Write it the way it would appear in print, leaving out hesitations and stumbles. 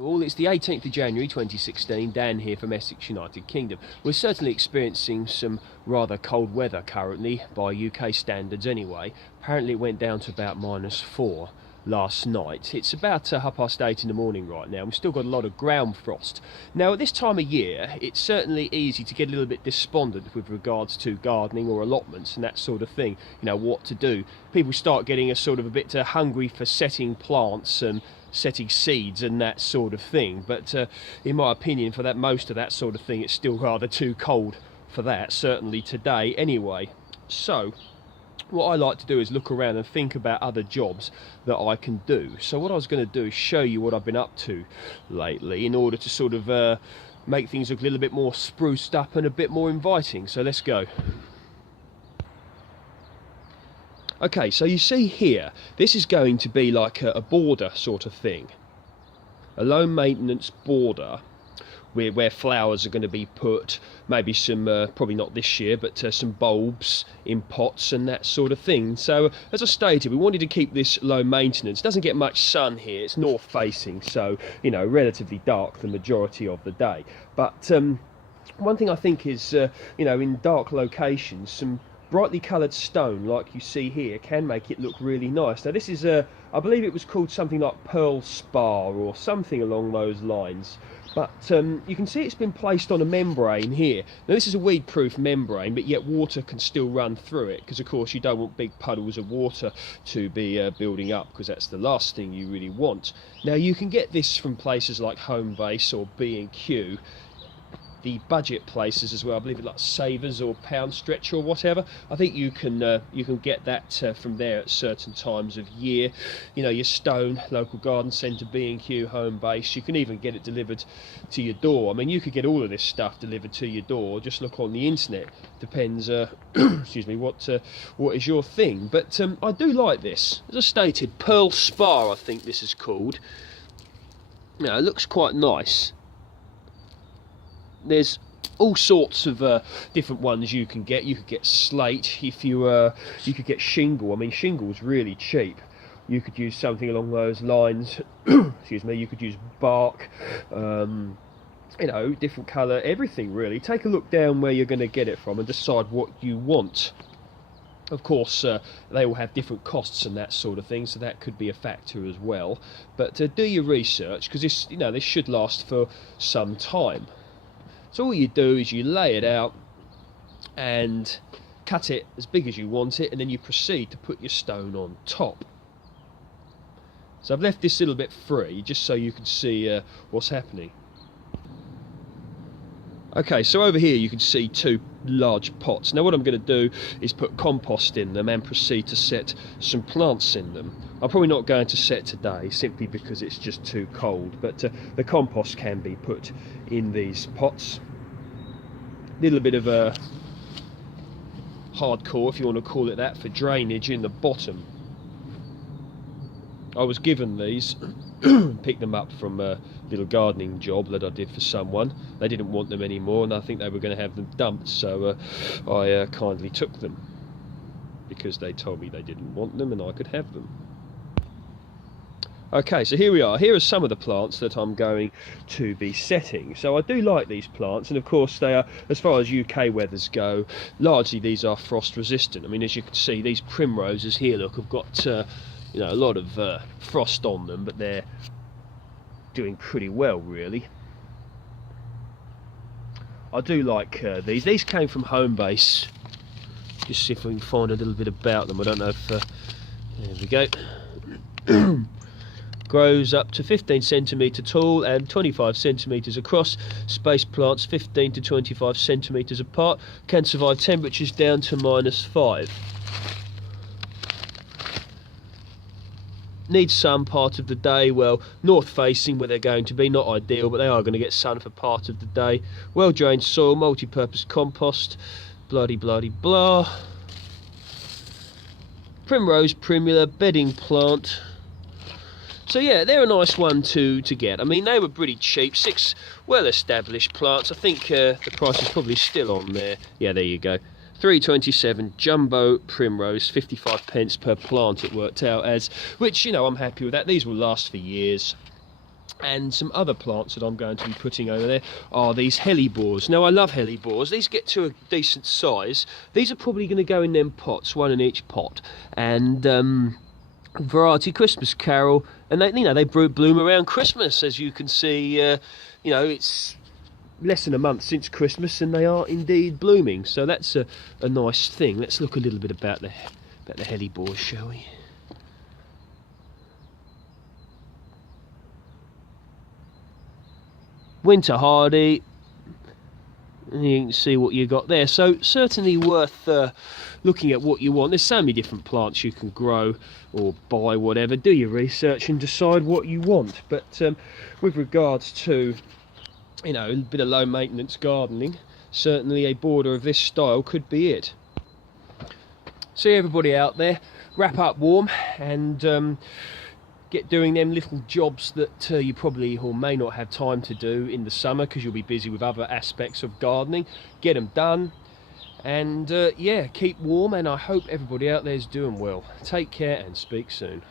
Well, it's the 18th of January 2016, Dan here from Essex, United Kingdom. We're certainly experiencing some rather cold weather currently, by UK standards anyway. Apparently it went down to about -4 last night. It's about 8:30 in the morning right now. We've still got a lot of ground frost. Now at this time of year, it's certainly easy to get a little bit despondent with regards to gardening or allotments and that sort of thing. You know, what to do. People start getting a bit hungry for setting plants and setting seeds and that sort of thing, but in my opinion, for that most of that sort of thing, it's still rather too cold for that, certainly today anyway. So what I like to do is look around and think about other jobs that I can do. So what I was going to do is show you what I've been up to lately in order to make things look a little bit more spruced up and a bit more inviting. So let's go. Okay, so you see here, this is going to be like a border sort of thing. A low maintenance border where flowers are going to be put, maybe some, probably not this year, but some bulbs in pots and that sort of thing. So as I stated, we wanted to keep this low maintenance. It doesn't get much sun here, it's north facing, so, you know, relatively dark the majority of the day. But one thing I think is, you know, in dark locations, some brightly coloured stone like you see here can make it look really nice. Now this is I believe it was called something like pearl spar or something along those lines, but you can see it's been placed on a membrane here. Now this is a weed proof membrane, but yet water can still run through it, because of course you don't want big puddles of water to be building up, because that's the last thing you really want. Now you can get this from places like Homebase or B&Q, the budget places as well. I believe it's like Savers or Pound Stretch or whatever. I think you can get that from there at certain times of year. You know, your Stone, local garden centre, B&Q, Homebase. You can even get it delivered to your door. I mean, you could get all of this stuff delivered to your door. Just look on the internet. Depends, excuse me, what is your thing. But I do like this. As I stated, Pearl Spar, I think this is called. You know, it looks quite nice. There's all sorts of different ones you can get. You could get slate, if you could get shingle. I mean, shingle's really cheap. You could use something along those lines. Excuse me. You could use bark. You know, different colour, everything really. Take a look down where you're going to get it from and decide what you want. Of course, they all have different costs and that sort of thing, so that could be a factor as well. But do your research, because this, you know, this should last for some time. So all you do is you lay it out and cut it as big as you want it, and then you proceed to put your stone on top. So I've left this little bit free just so you can see what's happening. Okay, so over here you can see two large pots. Now what I'm going to do is put compost in them and proceed to set some plants in them. I'm probably not going to set today simply because it's just too cold, but the compost can be put in these pots. A little bit of a hardcore, if you want to call it that, for drainage in the bottom. I was given these, picked them up from a little gardening job that I did for someone. They didn't want them anymore and I think they were going to have them dumped, so I kindly took them because they told me they didn't want them and I could have them. Okay, so here we are. Here are some of the plants that I'm going to be setting. So I do like these plants, and of course they are, as far as UK weathers go, largely these are frost resistant. I mean, as you can see, these primroses here, look, have got you know, a lot of frost on them, but they're doing pretty well really. I do like these. These came from Homebase. Just see if we can find a little bit about them. I don't know if there we go. Grows up to 15 centimetre tall and 25 centimetres across. Space plants 15 to 25 centimetres apart. Can survive temperatures down to -5. Needs sun part of the day. Well, north facing where they're going to be, not ideal, but they are going to get sun for part of the day. Well drained soil, multi-purpose compost, bloody blah. Primrose primula, bedding plant. So yeah, they're a nice one to get. I mean, they were pretty cheap, 6 well-established plants. I think the price is probably still on there. Yeah, there you go. 327 jumbo primrose, 55p per plant it worked out as, which, you know, I'm happy with that. These will last for years. And some other plants that I'm going to be putting over there are these hellebores. Now I love hellebores. These get to a decent size. These are probably going to go in them pots, one in each pot. And variety Christmas Carol, and they bloom around Christmas, as you can see. It's less than a month since Christmas, and they are indeed blooming. So that's a nice thing. Let's look a little bit about the hellebores, shall we? Winter hardy, and you can see what you got there. So certainly worth looking at what you want. There's so many different plants you can grow or buy, whatever. Do your research and decide what you want. But with regards to a bit of low maintenance gardening, certainly a border of this style could be it. See everybody out there, wrap up warm and get doing them little jobs that you probably or may not have time to do in the summer because you'll be busy with other aspects of gardening. Get them done, and yeah, keep warm, and I hope everybody out there is doing well. Take care and speak soon.